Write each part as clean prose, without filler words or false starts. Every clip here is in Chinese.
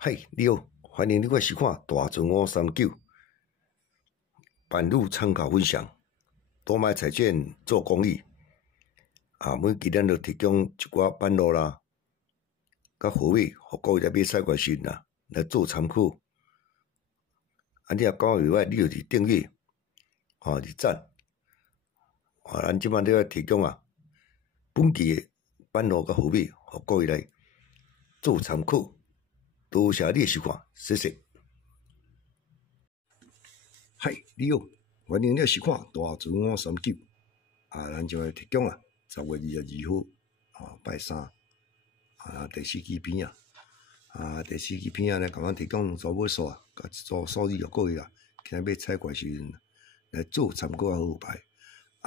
嗨，你好，欢迎你来收看大船5 39版路参考分享，多买彩券做公益。每期咱就提供一寡版路啦，甲货尾，互各位来买彩券时啦，来做参考。你若讲袂歹，你就是订阅，是赞。咱即摆咧提供本期的版路甲货尾，互各位来做参考。多谢你的收看，谢谢。嗨，你好，欢迎你收看大船5 39。咱就来提供10月22号拜三第4期片第4期片咧，甲咱提供组尾数甲一组数字互各位今日买彩券时阵来做参考好牌。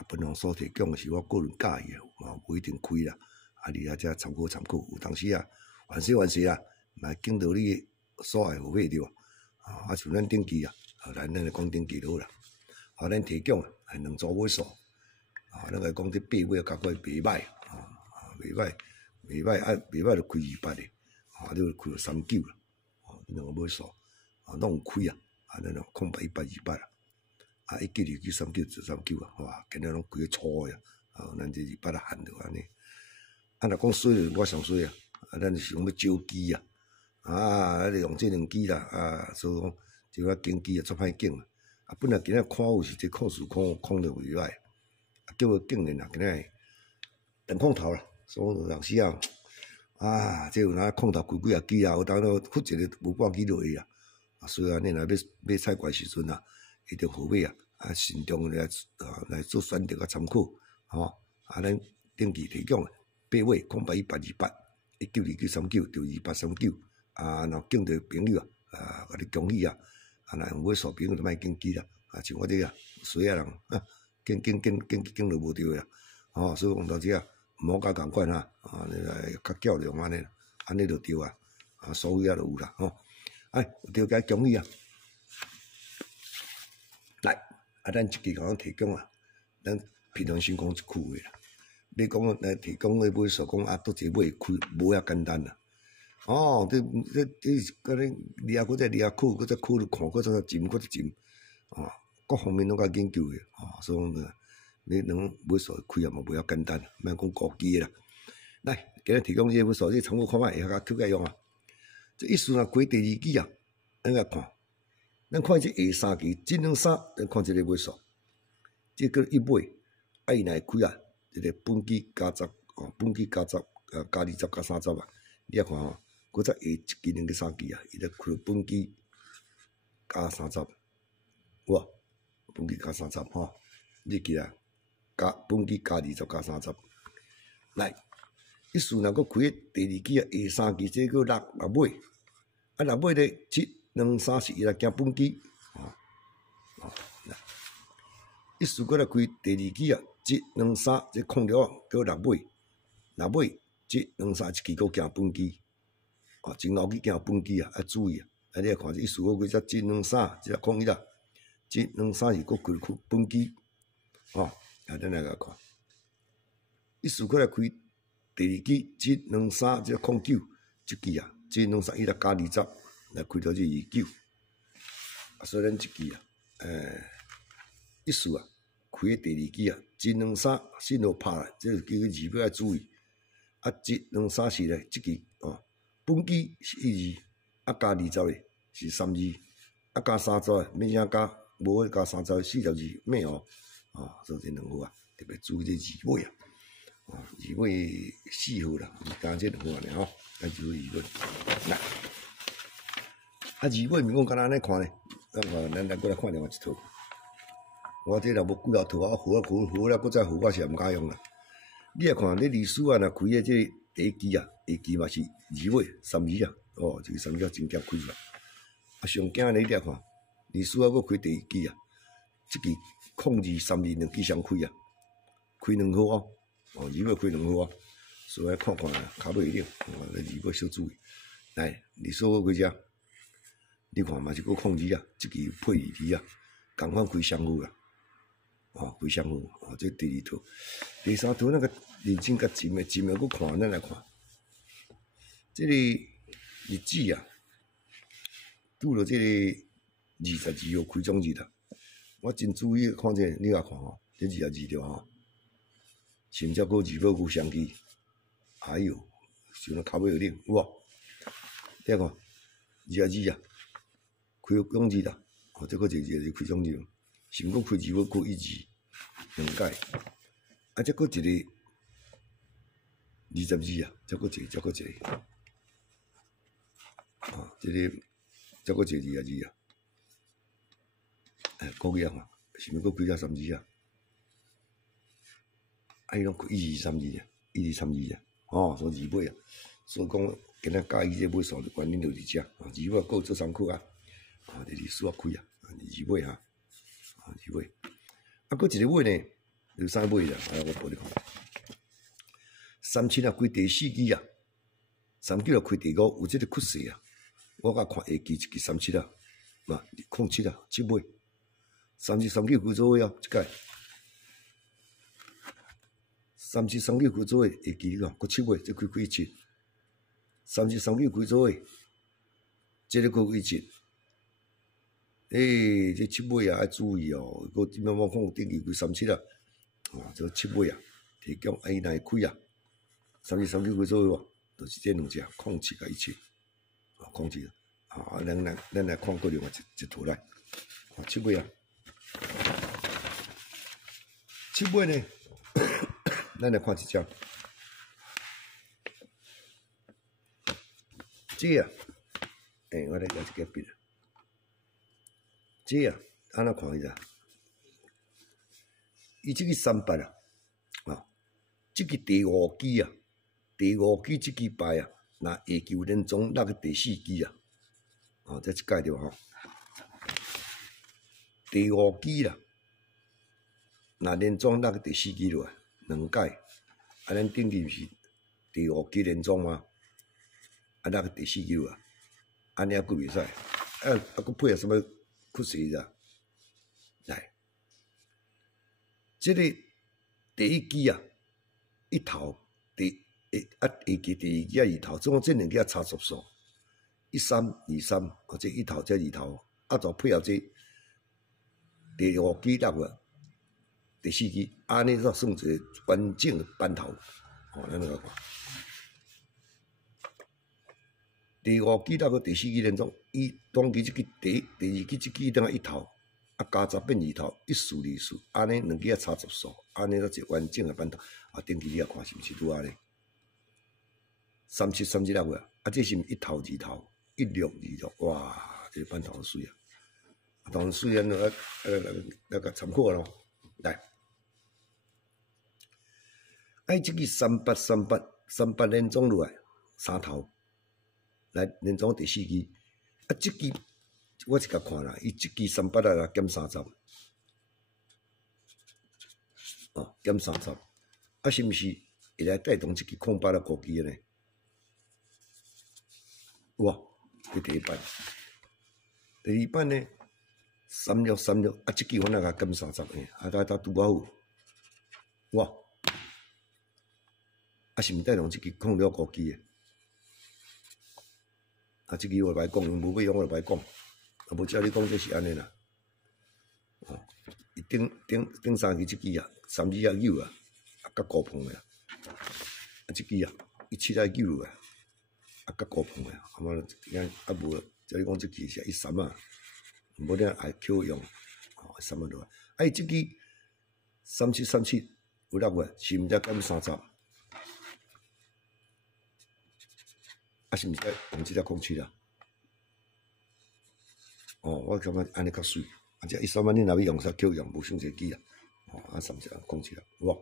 本项所提供是我个人介意嘛，无一定开啦。你遮参考参考，有当时万事嘛经到你所爱付费着像咱顶期咱就讲顶期好啦。咱提供2组尾数咱来讲这8尾价过袂歹袂歹就开200的你就开39啦这2个尾数拢有开咱就空白100、200啦19、29、39、39今日拢开粗的咱这200限着安尼若讲水我上水咱就是讲要招机你用这2支啦所以讲这个经机足歹经本来今日看有是这控数控着袂歹叫我经验今日电控头啦所以有当时这有哪控头开几支有当咯忽一个无半支落去所以你若要买彩券时阵一定好买慎重来做选择参考咱顶期提供8尾空白100、200、19、29、39就200、39若经着朋友甲你恭喜若用尾数朋友就莫紧记啦像我这水人经就无着啦所以讲到这毋好甲共款较较量安尼就对所有就有啦有着甲恭喜来咱即期甲咱提供咱平常心讲一句话啦你讲来提供的尾数讲拄一尾开无遐简单啦这甲恁掠搁再掠考，搁再考看，搁再浸，搁再浸各方面拢甲研究的所以讲你两尾数开嘛袂遐简单，莫讲高机啦。来，今日提供这尾数，这参考看卖会较口解用这意思开第2期咱来看，咱看这下3期，这2、3，咱看这个尾数，这个1尾伊若会开这个本期加10本期加10加20加30你看搁再下1期、2期、3期伊就开本期加30哇本期加30你记加本期加20加30来意思若搁开第2期下3期这个6尾6尾咧7、2、3是伊来行本期意思搁来开第2期7、2、3这空了搁6尾7、2、3一期搁行本期前后期行本期注意你来看这意思搁开这7、2、3这空1啦7、2、3是搁开本期咱来看意思搁来开第2期7、2、3这空9这期7、2、3伊来加20来开到这29所以咱这期意思开第2期7、2、3信号拍了这叫字要注意7、2、3是咧这期本期是1字加20的是3字加30的免啥加无加30 40字免所以这2号特别注意这字尾字尾4号啦加这2号尔咱注意字尾来字尾面讲敢若安尼看咧咱过来看另外一套我这若无几啊套好了搁再好我是毋敢用啦你来看你历史若开的这第1期下期嘛是字尾3字这个3字真咸开出来上惊你来看历史搁开第1期这期控制3字2期相开开2号字尾开2号所以看较尾了字尾小注意来历史搁开遮你看嘛是搁控制这期配2字同款开双号啦开双号这第2套第3套那个认真甲浸的搁看咱来看这个日子拄着即个22号开奖日啦，我真注意看者，你来看吼，这22条吼，甚至搁2号相机，哎哟，想到头尾有冷，有无？你看22啊，开奖日啦，哦，这个22开奖日，甚至开2号开1、2，2届，啊，再搁一个22啊，再搁一个，啊，这个再搁一个22啊。 个月啊，是毋搁开到32啊？啊，伊拢开1232啊，1232啊，哦，所以2尾啊，所以讲今仔介意这尾数的原因就是遮啊，2尾搁做3区啊，啊，第4啊开啊，2尾啊，2尾，啊，搁一个尾呢，有3尾啦，啊，我报你看，37啊开第4支啊，39啊开第5，有即个趋势啊，我甲看下期一支37啊，嘛07啊7尾。 37、39开做位哦，即届37、39开做位，下期你看，搁7尾，再开17。37、39开做位，这个搁17。这7尾啊，爱注意哦，搁点样看顶期开37啊，哦，这7尾啊，提供伊若会开啊，37、39开做位无，就是这两只07甲17，啊07啊，咱来看过另外一图来，啊7尾啊。 7尾呢，咱来看一只，这啊，我来拿一个笔啊，这啊，安怎看伊啊？伊这个38啊，啊，这个第5支啊，第5支这支牌啊，那下球连总落去第4支啊，啊，这一届着吼，第5支啦。 那连庄落去第4支落，2届，啊，咱顶期是第5支连庄嘛，啊，落去第4支落，安尼还佫袂使，佫配合什么趋势啊？来，这个第1支啊，一头下期第2支啊2头，总共这两支差10数，13、23，或者1头这2头，啊，就配合这第5支落去。 第4支，安尼才算一个完整的班头。哦，咱来看，第5支落去第4支连总，伊当期即支第2支即支等下1头，啊加10变2头，1、4、2、4，安尼两支差10数，安尼才一完整的班头。啊，顶期你也看是毋是拄安尼？37落去啊，这是毋1头2头，16、26，哇，这个班头水啊！当然水咱来甲参考咯，来。 哎，这个38连总落来3头，来连总第4支，啊，这支我是甲看啦，伊这支38啊减30，哦减30，啊是毋是会来带动这支空8啊5支呢？哇，这第1版，第2版呢36，啊，这支我那个减30诶，啊，他拄啊有，哇。 啊，是毋带动即支控了5支诶？啊，即支我来讲，无要用我来讲，啊，无照你讲，这是安尼啦。哦，伊顶3支即支啊，3支啊9啊，啊甲高碰诶啊，啊即支啊，17啊9啊，啊甲高碰诶啊，啊啊无，照你讲即支是13啊，无咧爱扣用，哦13啊落，啊伊即支37有落个，是毋才减30？ 啊，是毋是用即只空气啦？哦，我感觉安尼较水。啊，这13万你若要用啥扣用，无伤侪机啊。哦，啊，3只空气啦，有无？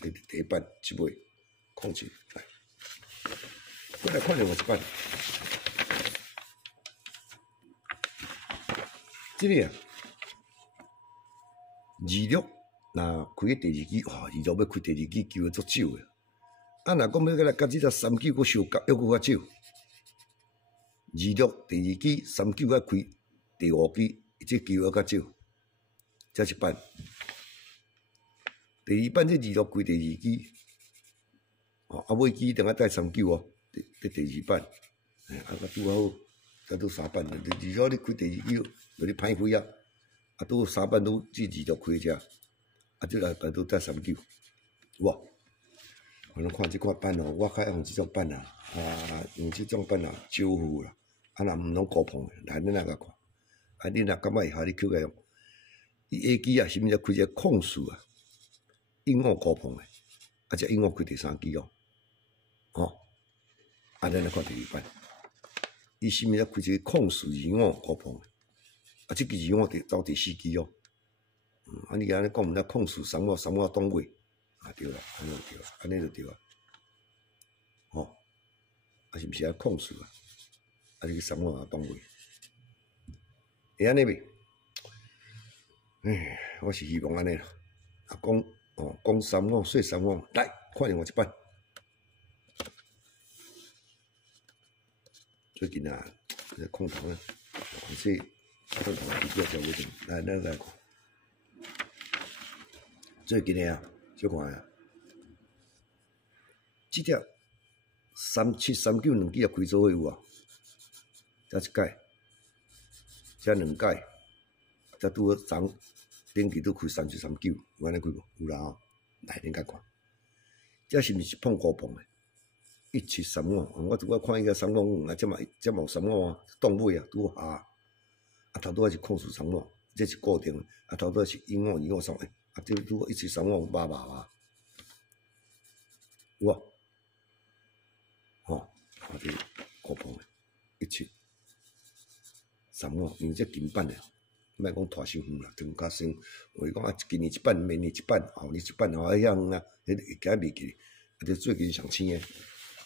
第1版7尾空气来，过来看另外一版。这个啊，26若开第2支，哇，26要开第2支，球足少诶。啊，若讲要来甲即只39佫相夹，又佫较少。 26第2支39啊开第5支，这机会较少，这一版。第2版这26开第2支，哦，啊尾支等下带39哦，第2版，啊，甲拄好，才拄3班，至少你开第2球，就你歹开啊，啊拄3班拄至2就开遮，啊即来拄才3球，有无？可能看即款班哦，我较爱用即种班啊，用即种班啊招呼啦，啊若毋拢高碰诶，来恁来甲看，啊你若感觉会晓你扣个用，伊下机啊，是毋是开一个控数啊？鹦鹉高碰诶，啊只鹦鹉开第3支哦，哦，啊咱来看第2班，伊是毋是开一个控数鹦鹉高碰诶？啊即支鹦鹉走第4支哦，啊你安尼讲毋得控数3个动位。啊对啦，安尼就对啦，安尼就对啦，吼，啊是毋是爱控数啊？啊你3个动位，会安尼袂？我是希望安尼啦。啊讲讲3个说3个，来看另外一版。最近啊，空头啊，而且空头比较少一点，来咱来看。最近的啊。小看啊，即条37、39两支也开做伙有啊，才一届，才2届，才拄好顶期拄开37、39，有安尼开无？有啦吼，来恁甲看，这是毋是碰高碰诶？1735，我拄仔看伊个35啊，这嘛35啊，动尾啊，拄下，啊头拄仔是控数35，这是固定，啊头拄仔是鹦鹉35。啊，这拄1735麻啊，有啊，吼，啊这高碰诶，1735，因为这金版诶，莫讲拖伤远啦，长较先，话讲啊，今年一版，明年一版，后年一版，吼，遐远啊，迄会记袂记，啊，这最近上青诶，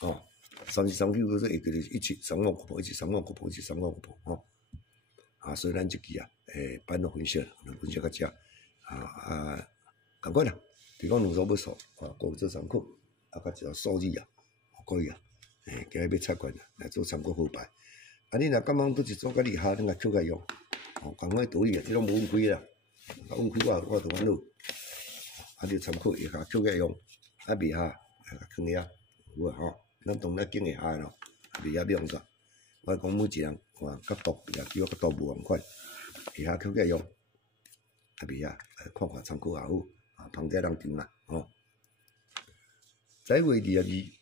哦，3739嗰个会记1735高碰，1735高碰，1735高碰，吼，啊，所以咱即期啊，版都分析到遮。共款啦，比如讲两组要数，各做参考，啊，甲一条数字啊，可以啊，今日要测拳来做参考好牌。啊，你若感觉拄一组较厉害，恁甲扣起用，共款道理啊，即种无运开啦，运开我就烦恼，啊，你参考下扣起用，啊，袂下，放遐，有啊吼，咱当然经会下咯，袂下用煞。我讲每一人角度，也叫角度无共款，下扣起用。啊，袂啊，看看参考也好，啊，旁者人场啦，吼。十1月22，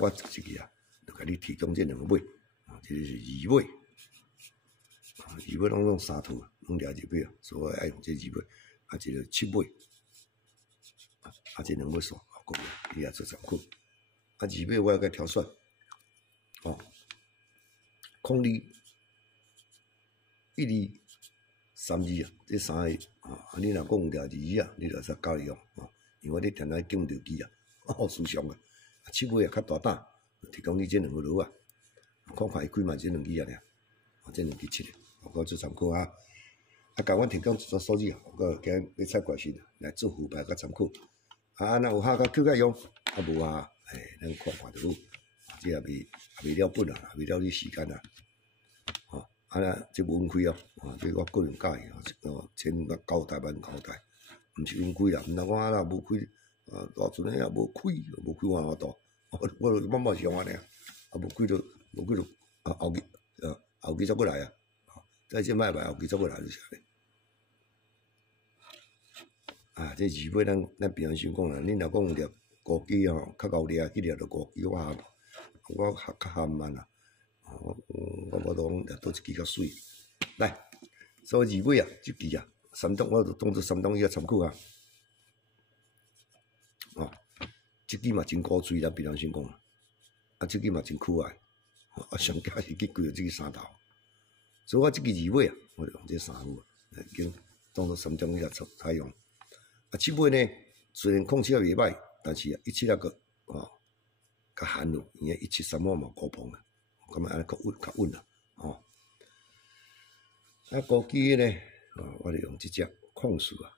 我即期啊，就甲你提供这2尾，这是2尾，2尾拢3套，拢掠2尾啊，所以爱用这2尾，啊，这个7尾，啊，这2尾数，各位你也做参考。啊，2尾我要甲挑选，控制。1、2、3、2啊，这3个啊，你若讲有掠2啊，你就使交易用因为你定来禁着机啊，思想啊，7尾也较大胆，提供你这2个螺啊，看看伊开嘛这2支啊尔，这2支7个，我做参考啊。啊，甲阮提供一组数字，我今日要采关系来做副牌甲参考。啊，若有下甲扣起用，啊无啊，咱看看就好，这也未了本啊，未了你时间啊。啊，这无运开哦，这我个人介意1000-9台万9台，毋是运开啦，毋通讲啊无开，大阵诶也无开我大，我就慢慢是安尼啊，无开就后期再过来啊，再这摆后期再过来就是安尼。啊，这2尾咱平常时讲啦，恁若讲掠5支吼，较够掠去掠着5支，我较含慢啦。我都讲掠倒一支较水，来，所以2尾啊，即支啊，3档我就当做3档伊个参考啊。即支嘛真古锥啦，平常时讲啊，即支嘛真可爱，啊，上佳是去贵着即支3头，所以我即支2尾啊，我就用这3副啊，已经当做3档伊个采用。啊，7尾呢，虽然控制也袂歹，但是啊，17个较寒咯，因为1735嘛高碰啊。咁啊，安尼较稳啦，啊，高机呢，我就用即只控数啊，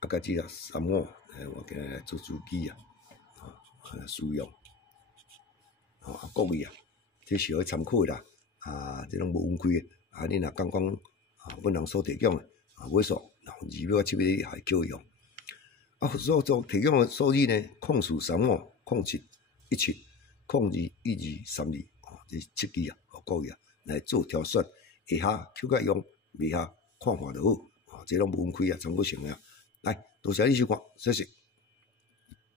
啊，甲即只35，我今日来做主机啊，使用，啊，各位啊，这是可以参考啦，啊，这种无运开的，啊，你若讲本人所提供的，尾数，然后2尾7尾还叫用，啊，所提供的数字呢，04350717021232这7支啊，个月来做挑选，下下抽甲用，未下看看就好，这拢无分开啊，全部成啊。来，多谢你收看，谢谢。